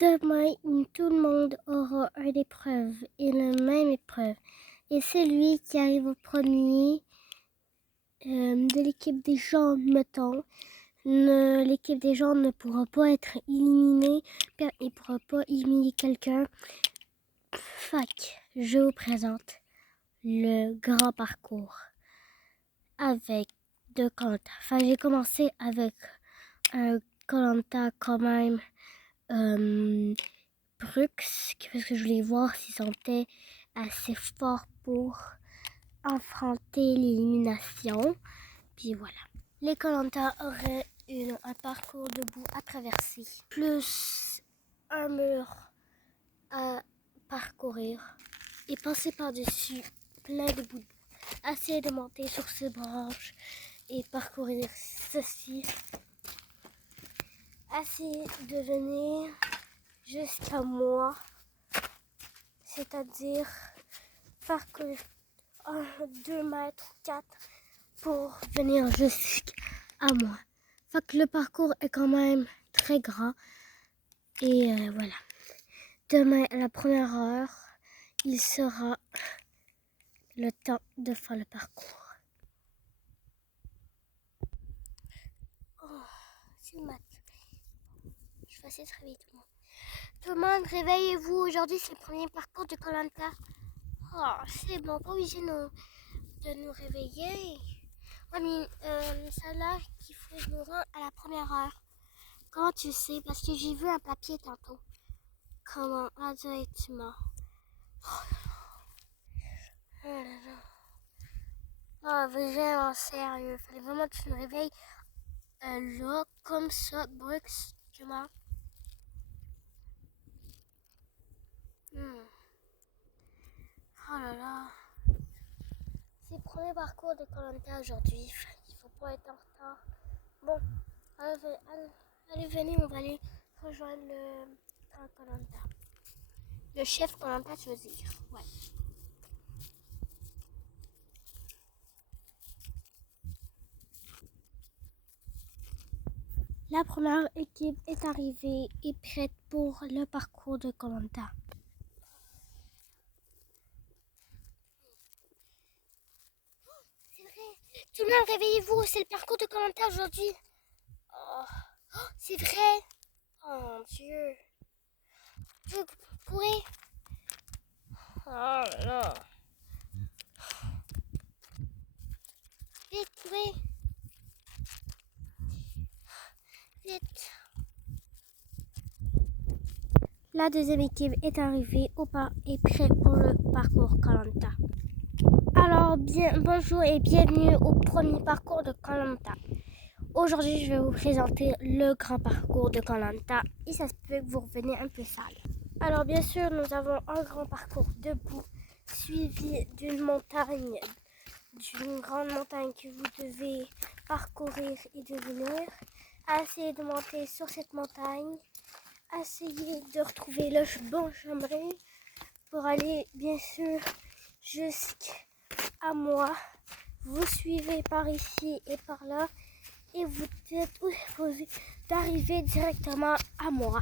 Demain, tout le monde aura une épreuve et la même épreuve. Et celui qui arrive au premier de l'équipe des gens, mettons, l'équipe des gens ne pourra pas être éliminée, il ne pourra pas éliminer quelqu'un. Je vous présente le grand parcours avec deux Koh-Lanta. J'ai commencé avec un Koh-Lanta quand même brusque parce que je voulais voir s'ils sont assez forts pour affronter l'élimination. Puis voilà. Les Koh-Lanta auraient un parcours debout à traverser, plus un mur à parcourir et passer par-dessus plein de bouts de bois. Essayer de monter sur ces branches et parcourir ceci. Essayer de venir jusqu'à moi, c'est-à-dire parcourir 2 mètres, 4 pour venir jusqu'à moi. Le parcours est quand même très grand et voilà. Demain à la première heure, il sera le temps de faire le parcours. Oh, c'est le matin. Je vais essayer de réveiller tout le monde. Tout le monde, réveillez-vous. Aujourd'hui, c'est le premier parcours de Koh-Lanta. Oh, c'est bon, pas obligé de nous réveiller. Ouais, mais ça a l'air qu'il faut que je me rende à la première heure. Comment tu sais? Parce que j'ai vu un papier tantôt. Comment? Ah, directement. Oh là là. Ah, vraiment sérieux. Fallait vraiment que tu me réveilles là, comme ça, brusquement. Oh là là. C'est le premier parcours de Koh-Lanta aujourd'hui. Il faut pas être en retard. Bon, allez, venez, on va aller rejoindre le Koh-Lanta. Le chef Koh-Lanta, tu veux dire. Ouais. La première équipe est arrivée et prête pour le parcours de Koh-Lanta. C'est vrai. Tout le monde, réveillez-vous. C'est le parcours de Koh-Lanta aujourd'hui. Oh, c'est vrai. Oh mon Dieu. Vous pourrez. Oh là là. Vite, pourrez. Vite. La deuxième équipe est arrivée au pas et prête pour le parcours Koh-Lanta. Alors, bonjour et bienvenue au premier parcours de Koh-Lanta. Aujourd'hui, je vais vous présenter le grand parcours de Koh-Lanta et ça se peut que vous revenez un peu sale. Alors, bien sûr, nous avons un grand parcours debout suivi d'une montagne, d'une grande montagne que vous devez parcourir et devenir. Essayez de monter sur cette montagne. Essayez de retrouver le bon chemin pour aller, bien sûr, jusqu'à moi. Vous suivez par ici et par là et vous êtes supposé d'arriver directement à moi.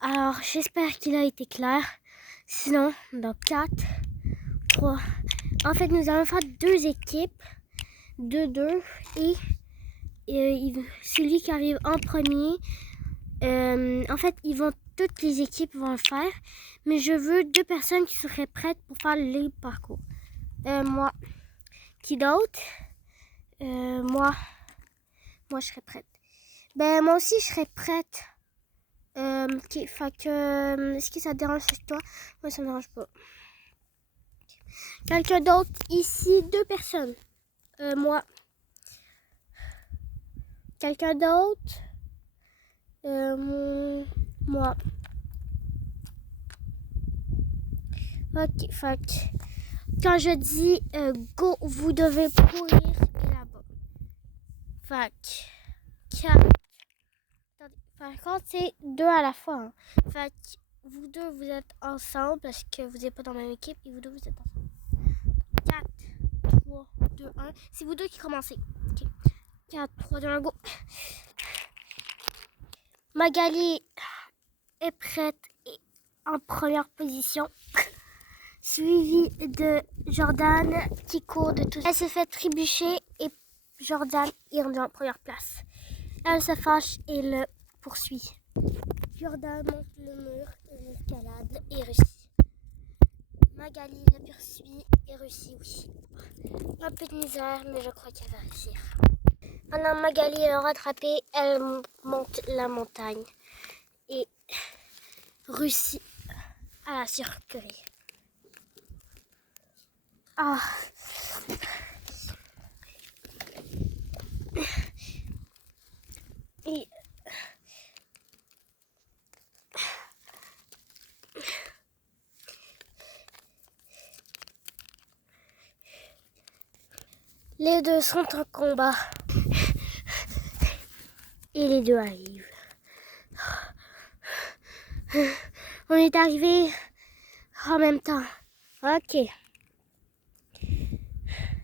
Alors, j'espère qu'il a été clair. Sinon, dans 4, 3... En fait, nous allons faire 2 équipes, 2-2, et celui qui arrive en premier, en fait, toutes les équipes vont le faire, mais je veux 2 personnes qui seraient prêtes pour faire les parcours. Moi. Qui d'autre? Moi, je serais prête. Moi aussi, je serais prête. Est-ce que ça te dérange c'est toi? Moi, ça me dérange pas. Quelqu'un d'autre ici? 2 personnes. Moi. Quelqu'un d'autre? Moi. Ok, quand je dis go, vous devez courir là-bas. 4. Par contre, c'est 2 à la fois. Hein. Vous deux, vous êtes ensemble parce que vous n'êtes pas dans la même équipe et vous deux, vous êtes ensemble. 4, 3, 2, 1. C'est vous deux qui commencez. Okay. 4, 3, 2, 1, go. Magali, est prête et en première position, suivie de Jordan qui court de tout. Elle se fait trébucher et Jordan est rendu en première place. Elle se fâche et le poursuit. Jordan monte le mur et l'escalade et réussit. Magali le poursuit et réussit aussi. Un peu de misère, mais je crois qu'elle va réussir. Maintenant, Magali l'a rattrapée, elle monte la montagne et réussit à la circuler. Ah. Et les deux sont en combat. Et les deux arrivent. On est arrivés en même temps. Ok.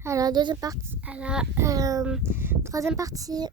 À la deuxième partie, à la troisième partie.